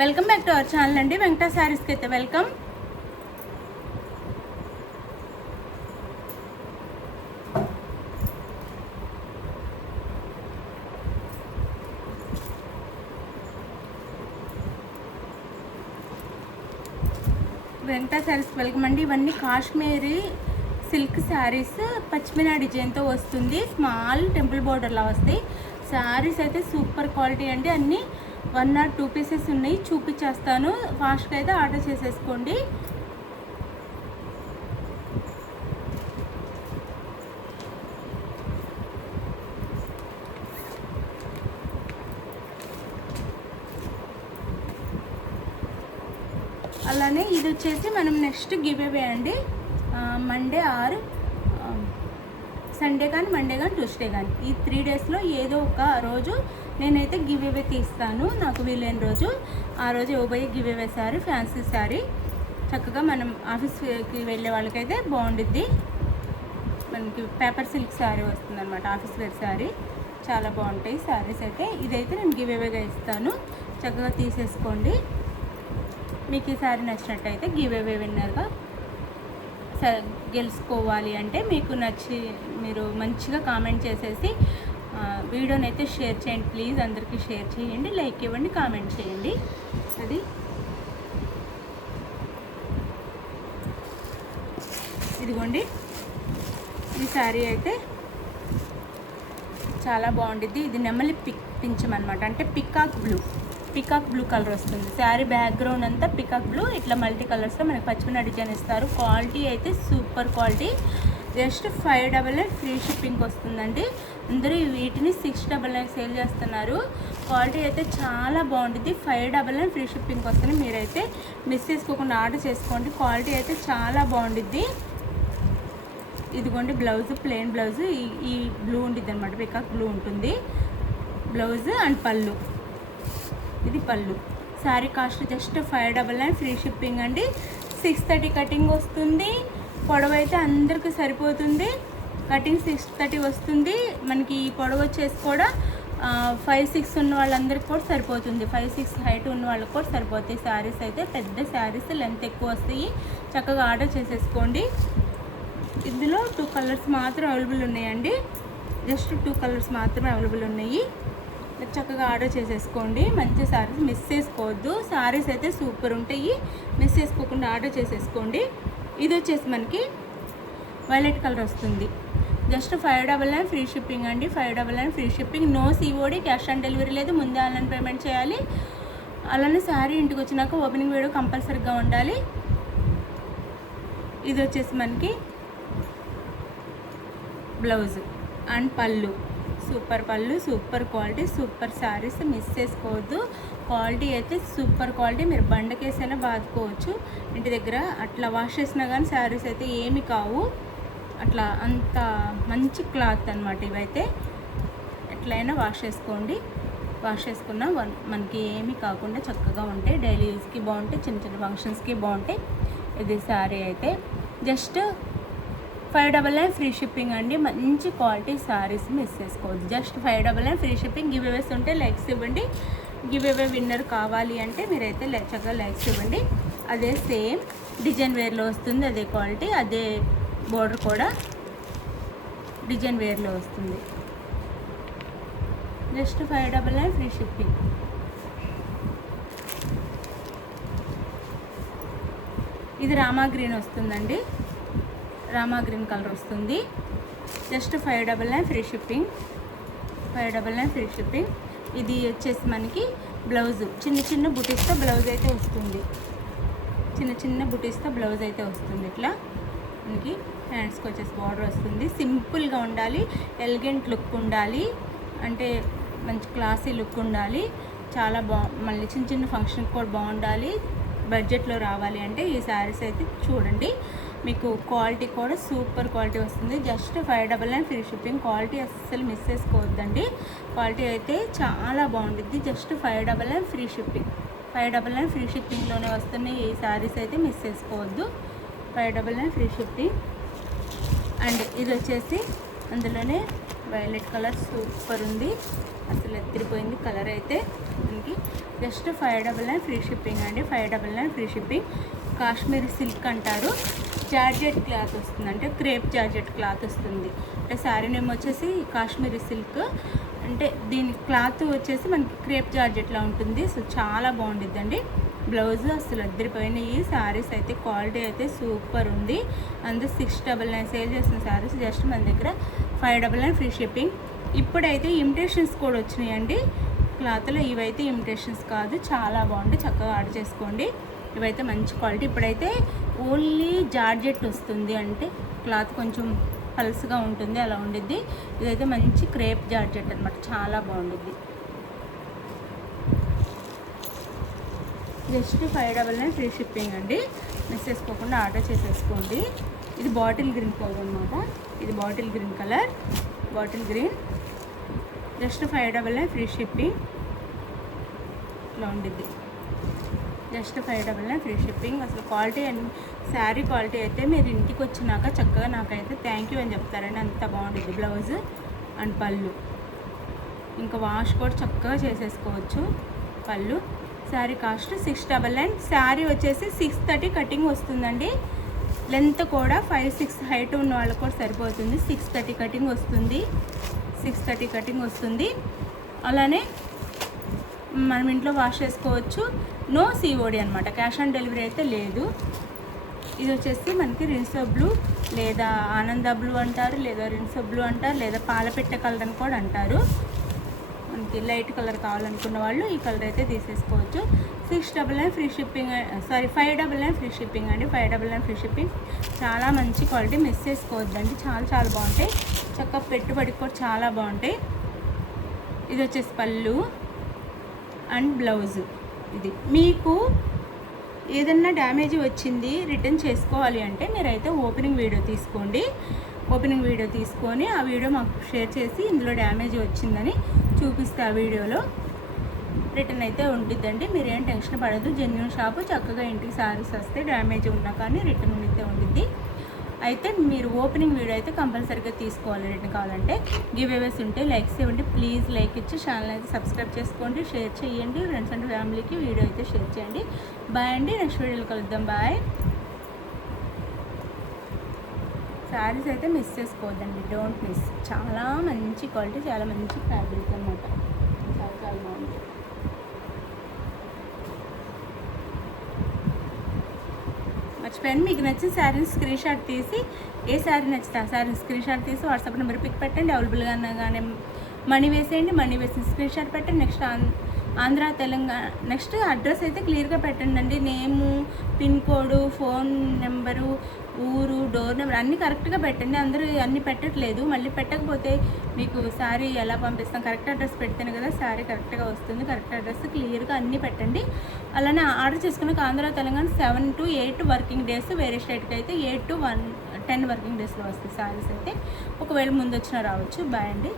Welcome back to our channel అండి. వెంకట శారీస్కి అయితే వెల్కమ్. వెంకట శారీస్కి వెల్కమ్ అండి. ఇవన్నీ కాశ్మీరీ సిల్క్ శారీస్ పచ్చిమినా డిజైన్తో వస్తుంది. స్మాల్ టెంపుల్ బోర్డర్లా వస్తాయి. శారీస్ అయితే సూపర్ క్వాలిటీ అండి. అన్నీ 1 or 2 పీసెస్ ఉన్నాయి, చూపించేస్తాను. ఫాస్ట్గా అయితే ఆర్డర్ చేసేసుకోండి. అలానే ఇది వచ్చేసి మనం నెక్స్ట్ గివ్ అవే అండి. మండే ఆర్ సండే కానీ, మండే కానీ, ట్యూస్డే కానీ, ఈ 3 డేస్లో ఏదో ఒక రోజు నేనైతే గివ్ అవే తీస్తాను. నాకు వీలైన రోజు ఆ రోజు ఇవ్వబోయే give away saree fancy saree. చక్కగా మనం ఆఫీస్కి వెళ్ళే వాళ్ళకైతే బాగుండిద్ది. మనకి పేపర్ సిల్క్ శారీ వస్తుంది అనమాట, ఆఫీస్ వేర్ శారీ. చాలా బాగుంటాయి శారీస్ అయితే. ఇదైతే నేను గివ్ అవేగా ఇస్తాను, చక్కగా తీసేసుకోండి. మీకు ఈ శారీ నచ్చినట్టయితే గివ్ అవే విన్నర్గా గెలుచుకోవాలి అంటే మీకు మీరు మంచిగా కామెంట్ చేసేసి వీడియోని అయితే షేర్ చేయండి ప్లీజ్. అందరికీ షేర్ చేయండి, లైక్ ఇవ్వండి, కామెంట్ చేయండి. అది ఇదిగోండి, ఈ శారీ అయితే చాలా బాగుండిద్ది. ఇది నెమలి పించమన్నమాట, అంటే పికాక్ బ్లూ కలర్ వస్తుంది. శారీ బ్యాక్గ్రౌండ్ అంతా పికాక్ బ్లూ, ఇట్లా మల్టీ కలర్స్లో మనకి పచ్చిమిన డిజైన్ ఇస్తారు. క్వాలిటీ అయితే super quality. Just 599 free shipping వస్తుందండి. అందరూ వీటిని 699 సేల్ చేస్తున్నారు. క్వాలిటీ అయితే చాలా బాగుంటుంది. 599 ఫ్రీ షిప్పింగ్ వస్తుంది. మీరైతే మిస్ చేసుకోకుండా ఆర్డర్ చేసుకోండి. క్వాలిటీ అయితే చాలా బాగుంటుంది. ఇదిగోండి బ్లౌజ్, ప్లెయిన్ బ్లౌజ్. ఈ బ్లూ ఉంటుంది అనమాట, పికాక్ బ్లూ ఉంటుంది బ్లౌజ్ అండ్ పళ్ళు. ఇది పళ్ళు. Sari cost just 599 free shipping అండి. 630 కటింగ్ వస్తుంది. పొడవు అయితే అందరికీ సరిపోతుంది. కటింగ్ 630 వస్తుంది. మనకి ఈ పొడవు వచ్చేసి కూడా 5'6" ఉన్న వాళ్ళందరికీ కూడా సరిపోతుంది. 5'6" హైట్ ఉన్న వాళ్ళకి కూడా సరిపోతాయి. శారీస్ అయితే పెద్ద శారీస్, లెంత్ ఎక్కువ వస్తాయి. చక్కగా ఆర్డర్ చేసేసుకోండి. ఇందులో 2 కలర్స్ మాత్రం అవైలబుల్ ఉన్నాయండి. జస్ట్ 2 కలర్స్ మాత్రమే అవైలబుల్ ఉన్నాయి. చక్కగా ఆర్డర్ చేసేసుకోండి. మంచి శారీస్ మిస్ చేసుకోవద్దు. శారీస్ అయితే సూపర్ ఉంటాయి. మిస్ చేసుకోకుండా ఆర్డర్ చేసేసుకోండి. ఇది వచ్చేసి మనకి వైలెట్ కలర్ వస్తుంది. జస్ట్ 599 ఫ్రీ షిప్పింగ్ అండి. 599 free shipping. No COD, cash on delivery లేదు. ముందే ఆన్లైన్ పేమెంట్ చేయాలి. అలానే శారీ ఇంటికి వచ్చినాక ఓపెనింగ్ వీడియో కంపల్సరీగా ఉండాలి. ఇది వచ్చేసి మనకి బ్లౌజ్ అండ్ పళ్ళు. సూపర్ పళ్ళు, super quality, super saris. Miss చేసుకోవద్దు. క్వాలిటీ అయితే సూపర్ క్వాలిటీ. మీరు బండకేసైనా బాదుకోవచ్చు ఇంటి దగ్గర. అట్లా వాష్ చేసినా కానీ శారీస్ అయితే ఏమి కావు. అట్లా అంత మంచి క్లాత్ అనమాట. ఇవైతే ఎట్లయినా వాష్ చేసుకోండి. వాష్ చేసుకున్నా మనకి ఏమీ కాకుండా చక్కగా ఉంటాయి. డైలీ యూస్కి బాగుంటాయి, చిన్న చిన్న ఫంక్షన్స్కి బాగుంటాయి. ఇది శారీ అయితే జస్ట్ 599 ఫ్రీ షిప్పింగ్ అండి. మంచి క్వాలిటీ శారీస్ మిస్ చేసుకోవద్దు. Just 599 free shipping. గివ్ అవేస్ ఉంటే లైక్స్ ఇవ్వండి. గివ్ అవే విన్నర్ కావాలి అంటే మీరైతే చక్కగా లైక్స్ ఇవ్వండి. అదే సేమ్ డిజైన్ వేర్లో వస్తుంది. అదే క్వాలిటీ, అదే బోర్డర్ కూడా డిజైన్ వేర్లో వస్తుంది. Just 599 free shipping. ఇది రామా గ్రీన్ వస్తుందండి. రామా గ్రీన్ కలర్ వస్తుంది. Just 599 free shipping. 599 free shipping. ఇది వచ్చేసి మనకి బ్లౌజ్ చిన్న చిన్న బుటీస్తో బ్లౌజ్ అయితే వస్తుంది. చిన్న చిన్న బుటీస్తో బ్లౌజ్ అయితే వస్తుంది. ఇట్లా మనకి హ్యాండ్స్కి వచ్చేసి బార్డర్ వస్తుంది. సింపుల్గా ఉండాలి, ఎలిగెంట్ లుక్ ఉండాలి, అంటే మంచి క్లాసీ లుక్ ఉండాలి. చాలా మళ్ళీ చిన్న చిన్న ఫంక్షన్కి కూడా బాగుండాలి. బడ్జెట్లో రావాలి అంటే ఈ శారీస్ అయితే చూడండి. మీకు క్వాలిటీ కూడా సూపర్ క్వాలిటీ వస్తుంది. Just 599 free shipping. క్వాలిటీ అస్సలు మిస్ చేసుకోవద్దండి. క్వాలిటీ అయితే చాలా బాగుంటుంది. Just 599 free shipping. 599 ఫ్రీ షిప్పింగ్లోనే వస్తున్నాయి ఈ శారీస్ అయితే మిస్ చేసుకోవద్దు. 599 ఫ్రీ షిప్పింగ్. అండ్ ఇది వచ్చేసి అందులోనే వైలెట్ కలర్ సూపర్ ఉంది, అసలు ఎత్తిరిపోయింది కలర్ అయితే. మనకి జస్ట్ 599 ఫ్రీ షిప్పింగ్ అండి. 599 ఫ్రీ షిప్పింగ్. కాశ్మీరీ సిల్క్ అంటారు, జార్జెట్ క్లాత్ వస్తుంది, అంటే క్రేప్ జార్జెట్ క్లాత్ వస్తుంది. అంటే శారీ నేమ్ వచ్చేసి కాశ్మీరీ సిల్క్, అంటే దీని క్లాత్ వచ్చేసి మనకి క్రేప్ జార్జెట్లా ఉంటుంది. సో చాలా బాగుండిద్దండి. బ్లౌజ్ అసలు అద్దరిపోయినాయి. శారీస్ అయితే క్వాలిటీ అయితే సూపర్ ఉంది. అందులో 699 సేల్ చేసిన శారీస్ జస్ట్ మన దగ్గర 599 ఫ్రీ షిప్పింగ్. ఇప్పుడైతే ఇమిటేషన్స్ కూడా వచ్చినాయండి క్లాత్లో. ఇవైతే ఇమిటేషన్స్ కాదు, చాలా బాగుంది, చక్కగా ఆర్డర్ చేసుకోండి. ఇవైతే మంచి క్వాలిటీ. ఇప్పుడైతే ఓన్లీ జార్జెట్ వస్తుంది, అంటే క్లాత్ కొంచెం పల్స్గా ఉంటుంది, అలా ఉండిద్ది. ఇదైతే మంచి క్రేప్ జార్జెట్ అనమాట, చాలా బాగుండిద్ది. జస్ట్ 599 ఫ్రీ షిప్పింగ్ అండి. మిస్ చేసుకోకుండా ఆర్డర్ చేసేసుకోండి. ఇది బాటిల్ గ్రీన్ కలర్ అనమాట. ఇది bottle green colour, bottle green. Just 599 free shipping ఇలా ఉండిద్ది. Just 599 free shipping. అసలు క్వాలిటీ అండ్ శారీ క్వాలిటీ అయితే మీరు ఇంటికి వచ్చినాక చక్కగా నాకైతే థ్యాంక్ యూ అని చెప్తారండి, అంత బాగుంటుంది. బ్లౌజ్ అండ్ పళ్ళు, ఇంకా వాష్ కూడా చక్కగా చేసేసుకోవచ్చు. పళ్ళు. శారీ కాస్ట్ 699. శారీ వచ్చేసి 630 కటింగ్ వస్తుందండి. లెంత్ కూడా 5'6" హైట్ ఉన్న వాళ్ళకి కూడా సరిపోతుంది. 630 కటింగ్ వస్తుంది, 630 కటింగ్ వస్తుంది. అలానే మనం ఇంట్లో వాష్ చేసుకోవచ్చు. నో సిఓడి అనమాట, క్యాష్ ఆన్ డెలివరీ అయితే లేదు. ఇది వచ్చేసి మనకి రిన్సో బ్లూ లేదా ఆనంద బ్లూ అంటారు, లేదా రిన్సో బ్లూ అంటారు, లేదా పాలపెట్టె కలర్ అని కూడా అంటారు. మనకి లైట్ కలర్ కావాలనుకున్న వాళ్ళు ఈ కలర్ అయితే తీసేసుకోవచ్చు. 699 free shipping, sorry 599 free shipping అండి. 599 ఫ్రీ షిప్పింగ్. చాలా మంచి క్వాలిటీ, మిస్ చేసుకోవద్దండి, చాలా చాలా బాగుంటాయి. చక్కగా పెట్టుబడికి కూడా చాలా బాగుంటాయి. ఇది వచ్చేసి పళ్ళు అండ్ బ్లౌజ్. ఇది మీకు ఏదన్నా డ్యామేజ్ వచ్చింది రిటర్న్ చేసుకోవాలి అంటే మీరైతే ఓపెనింగ్ వీడియో తీసుకోండి. ఓపెనింగ్ వీడియో తీసుకొని ఆ వీడియో మాకు షేర్ చేసి ఇందులో డ్యామేజ్ వచ్చిందని చూపిస్తే ఆ వీడియోలో రిటర్న్ అయితే ఉంటుందండి. మీరేం టెన్షన్ పడద్దు. జెన్యూన్ షాపు, చక్కగా ఇంటికి సారీస్ వస్తే డ్యామేజ్ ఉన్నా కానీ రిటర్న్ అయితే ఉండిద్ది. అయితే మీరు ఓపెనింగ్ వీడియో అయితే కంపల్సరీగా తీసుకోవాలి. రిటర్న్ కావాలంటే గివ్ అవేస్ ఉంటే లైక్స్ ఇవ్వండి. ప్లీజ్ లైక్ ఇచ్చి ఛానల్ అయితే సబ్స్క్రైబ్ చేసుకోండి, షేర్ చేయండి. ఫ్రెండ్స్ అండ్ ఫ్యామిలీకి వీడియో అయితే షేర్ చేయండి. బాయ్ అండి, నెక్స్ట్ వీడియోలో కలుద్దాం. బాయ్. శారీస్ అయితే మిస్ చేసుకోవద్దండి, డోంట్ మిస్. చాలా మంచి క్వాలిటీ, చాలా మంచి ఫ్యాబ్రిక్ అనమాట, చాలా చాలా బాగుంది. మర్చిపోయాను, మీకు నచ్చిన శారీని స్క్రీన్ షాట్ తీసి, ఏ శారీ నచ్చితే ఆ శారీని స్క్రీన్ షాట్ తీసి వాట్సాప్ నెంబర్ పిక్ పెట్టండి. అవైలబుల్గా కానీ మనీ వేసేయండి. మనీ వేసి స్క్రీన్ షాట్ పెట్టండి. Next Andhra Telangana, next address అయితే క్లియర్గా పెట్టండి అండి. నేము, పిన్ కోడ్, ఫోన్ నెంబరు, ఊరు, డోర్ నెంబర్ అన్నీ కరెక్ట్గా పెట్టండి. అందరూ అన్నీ పెట్టట్లేదు. మళ్ళీ పెట్టకపోతే మీకు శారీ ఎలా పంపిస్తాం? కరెక్ట్ అడ్రస్ పెడితేనే కదా శారీ కరెక్ట్గా వస్తుంది. కరెక్ట్ అడ్రస్ క్లియర్గా అన్నీ పెట్టండి. అలానే ఆర్డర్ చేసుకున్నాక Andhra Telangana 7 to 8 working days, వేరే స్టేట్కి అయితే 8 to 10 వర్కింగ్ డేస్లో వస్తాయి శారీస్ అయితే. ఒకవేళ ముందు వచ్చినా రావచ్చు. బాయ్ అండి.